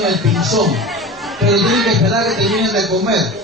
el pinzón, pero tienen que esperar que terminen de comer.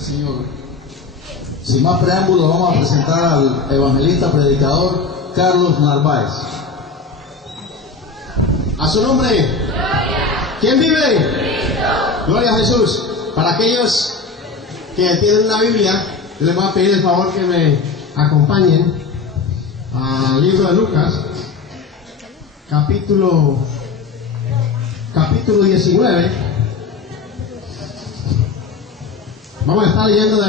Señor. Sin más preámbulos, vamos a presentar al evangelista predicador Carlos Narváez. A su nombre. ¿Quién vive? Cristo. Gloria a Jesús. Para aquellos que tienen una Biblia, les voy a pedir el favor que me acompañen al libro de Lucas, capítulo 19. Vamos a estar leyendo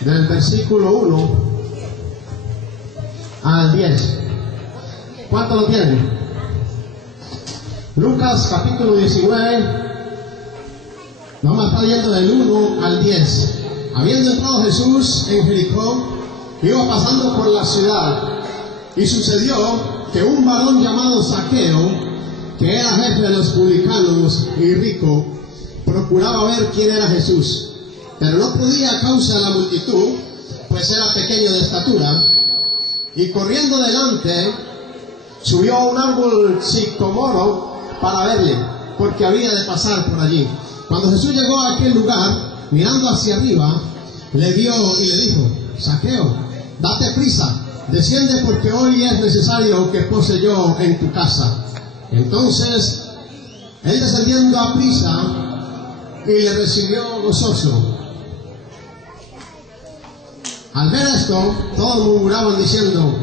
del versículo 1 al 10. ¿Cuántos lo tienen? Lucas capítulo 19. Vamos a estar leyendo del 1 al 10. Habiendo entrado Jesús en Jericó, iba pasando por la ciudad, y sucedió que un varón llamado Zaqueo, que era jefe de los publicanos y rico, procuraba ver quién era Jesús, pero no podía a causa de la multitud, pues era pequeño de estatura, y corriendo delante subió a un árbol sicomoro para verle, porque había de pasar por allí. Cuando Jesús llegó a aquel lugar, mirando hacia arriba, le vio y le dijo: Zaqueo, date prisa, desciende, porque hoy es necesario que pose yo en tu casa. Entonces él, descendiendo a prisa, y le recibió gozoso. Al ver esto, todos murmuraban diciendo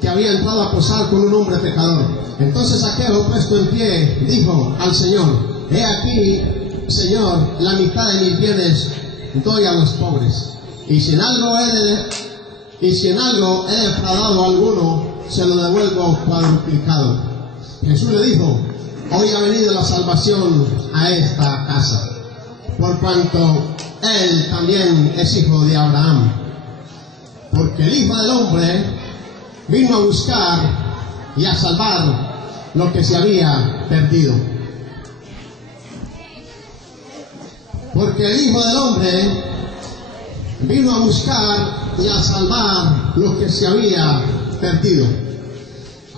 que había entrado a posar con un hombre pecador. Entonces Zaqueo, puesto en pie, dijo al Señor: He aquí, Señor, la mitad de mis bienes doy a los pobres, y si en algo he defraudado a alguno, se lo devuelvo cuadruplicado. Jesús le dijo: Hoy ha venido la salvación a esta casa, por cuanto él también es hijo de Abraham, porque el Hijo del Hombre vino a buscar y a salvar lo que se había perdido. Porque el Hijo del Hombre vino a buscar y a salvar lo que se había perdido.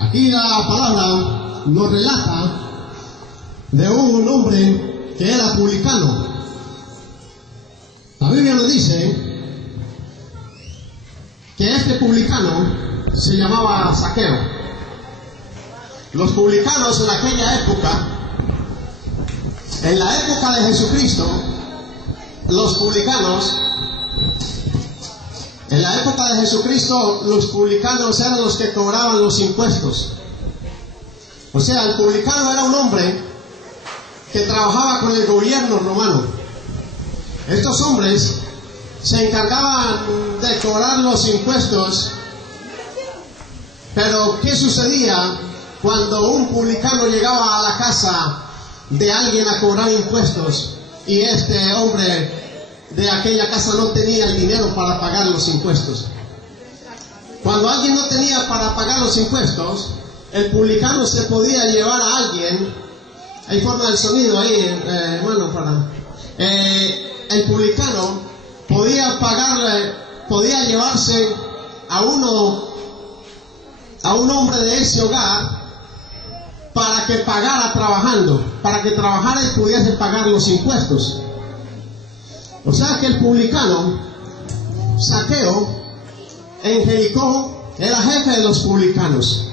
Aquí la palabra nos relata de un hombre que era publicano. La Biblia nos dice que este publicano se llamaba Zaqueo. Los publicanos en aquella época, en la época de Jesucristo, los publicanos eran los que cobraban los impuestos. O sea, el publicano era un hombre que trabajaba con el gobierno romano. Estos hombres se encargaban de cobrar los impuestos, pero ¿qué sucedía cuando un publicano llegaba a la casa de alguien a cobrar impuestos y este hombre de aquella casa no tenía el dinero para pagar los impuestos? Cuando alguien no tenía para pagar los impuestos, el publicano se podía llevar a alguien. Hay forma del sonido ahí, hermano, el publicano podía llevarse a un hombre de ese hogar para que pagara trabajando, para que trabajara y pudiese pagar los impuestos. O sea que el publicano, Zaqueo, en Jericó, era jefe de los publicanos.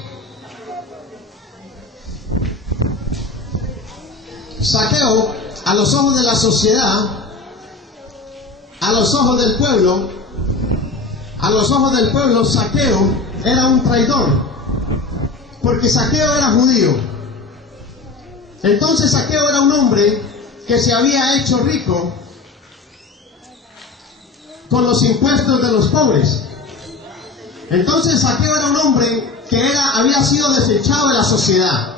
Zaqueo, a los ojos de la sociedad, a los ojos del pueblo, Zaqueo era un traidor, porque Zaqueo era judío. Entonces Zaqueo era un hombre que se había hecho rico con los impuestos de los pobres. Entonces Zaqueo era un hombre que había sido desechado de la sociedad.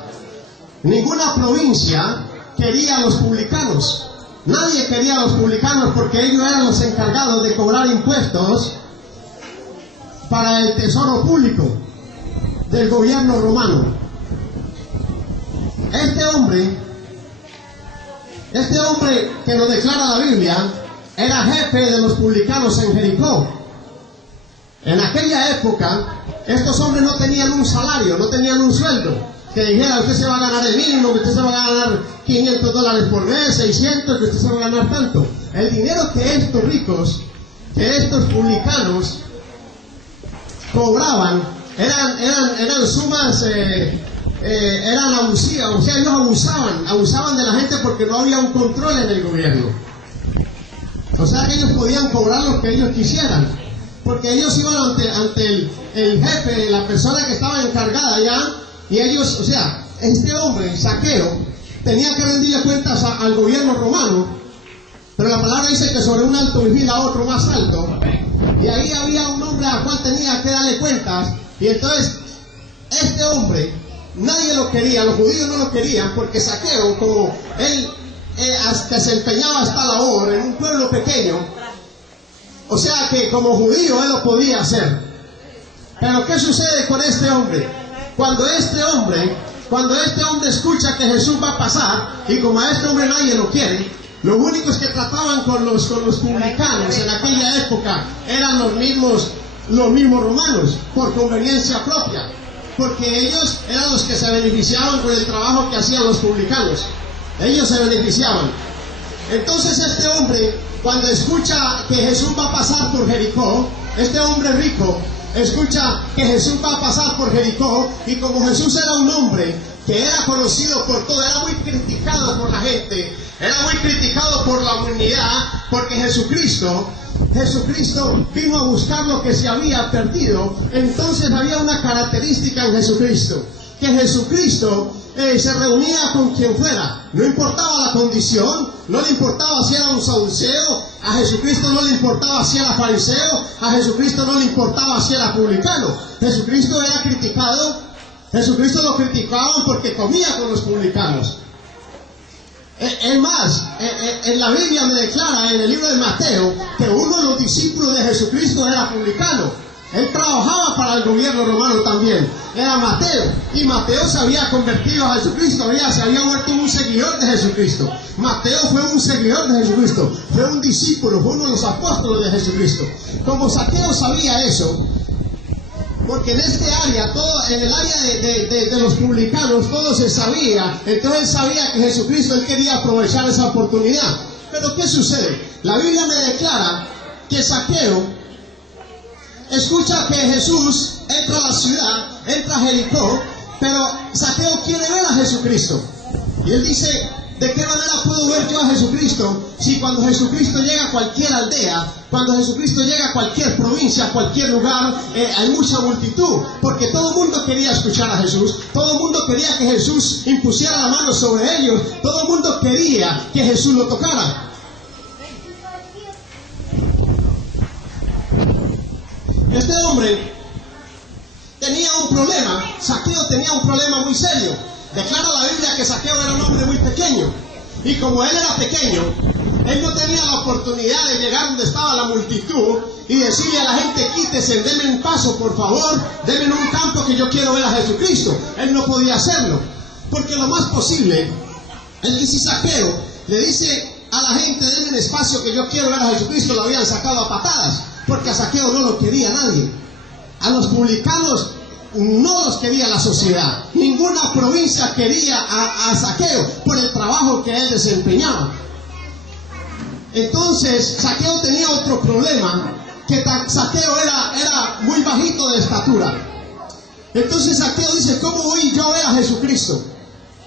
Ninguna provincia quería a los publicanos. Nadie quería a los publicanos porque ellos eran los encargados de cobrar impuestos para el tesoro público del gobierno romano. Este hombre que nos declara la Biblia era jefe de los publicanos en Jericó. En aquella época, estos hombres no tenían un salario, no tenían un sueldo que dijera: usted se va a ganar el mínimo, que usted se va a ganar $500 por mes, 600, que usted se va a ganar tanto. El dinero que estos ricos, que estos publicanos cobraban, eran sumas, eran abusivas. O sea, ellos abusaban de la gente porque no había un control en el gobierno. O sea, que ellos podían cobrar lo que ellos quisieran, porque ellos iban ante el jefe, la persona que estaba encargada ya, y ellos, o sea, este hombre, Zaqueo, tenía que rendirle cuentas al gobierno romano, pero la palabra dice que sobre un alto vivía otro más alto, y ahí había un hombre al cual tenía que darle cuentas, y entonces este hombre, nadie lo quería, los judíos no lo querían, porque Zaqueo, como él desempeñaba esta labor en un pueblo pequeño, o sea que como judío él lo podía hacer. Pero ¿qué sucede con este hombre? Cuando este hombre escucha que Jesús va a pasar, y como a este hombre nadie lo quiere, los únicos que trataban con los publicanos en aquella época eran los mismos romanos, por conveniencia propia, porque ellos eran los que se beneficiaban con el trabajo que hacían los publicanos. Ellos se beneficiaban. Entonces este hombre, cuando escucha que Jesús va a pasar por Jericó, este hombre rico escucha que Jesús va a pasar por Jericó, y como Jesús era un hombre que era conocido por todo, era muy criticado por la gente, era muy criticado por la humanidad, porque Jesucristo vino a buscar lo que se había perdido. Entonces había una característica en Jesucristo, que Jesucristo se reunía con quien fuera, no importaba la condición, no le importaba si era un saduceo, a Jesucristo no le importaba si era fariseo, a Jesucristo no le importaba si era publicano. Jesucristo era criticado, Jesucristo lo criticaban porque comía con los publicanos. Es más, en la Biblia me declara, en el libro de Mateo, que uno de los discípulos de Jesucristo era publicano. Él trabajaba para el gobierno romano también, era Mateo, y Mateo se había convertido a Jesucristo, se había vuelto un seguidor de Jesucristo. Mateo fue un seguidor de Jesucristo, fue un discípulo, fue uno de los apóstoles de Jesucristo. Como Zaqueo sabía eso, porque en este área, en el área de los publicanos, todo se sabía, entonces él sabía que Jesucristo, él quería aprovechar esa oportunidad. Pero ¿qué sucede? La Biblia me declara que Zaqueo escucha que Jesús entra a la ciudad, entra a Jericó, pero Zaqueo quiere ver a Jesucristo. Y él dice: ¿de qué manera puedo ver yo a Jesucristo si cuando Jesucristo llega a cualquier aldea, cuando Jesucristo llega a cualquier provincia, a cualquier lugar, hay mucha multitud? Porque todo el mundo quería escuchar a Jesús, todo el mundo quería que Jesús impusiera la mano sobre ellos, todo el mundo quería que Jesús lo tocara. Este hombre tenía un problema, Zaqueo tenía un problema muy serio. Declara la Biblia que Zaqueo era un hombre muy pequeño, y como él era pequeño, él no tenía la oportunidad de llegar donde estaba la multitud y decirle a la gente: quítese, denme un paso por favor, denme un campo que yo quiero ver a Jesucristo. Él no podía hacerlo, porque lo más posible, él dice, Zaqueo le dice a la gente: denme un espacio que yo quiero ver a Jesucristo, lo habían sacado a patadas, porque a Zaqueo no lo quería nadie. A los publicanos no los quería la sociedad. Ninguna provincia quería a Zaqueo por el trabajo que él desempeñaba. Entonces Zaqueo tenía otro problema, que Zaqueo era muy bajito de estatura. Entonces Zaqueo dice: ¿cómo voy yo a ver a Jesucristo?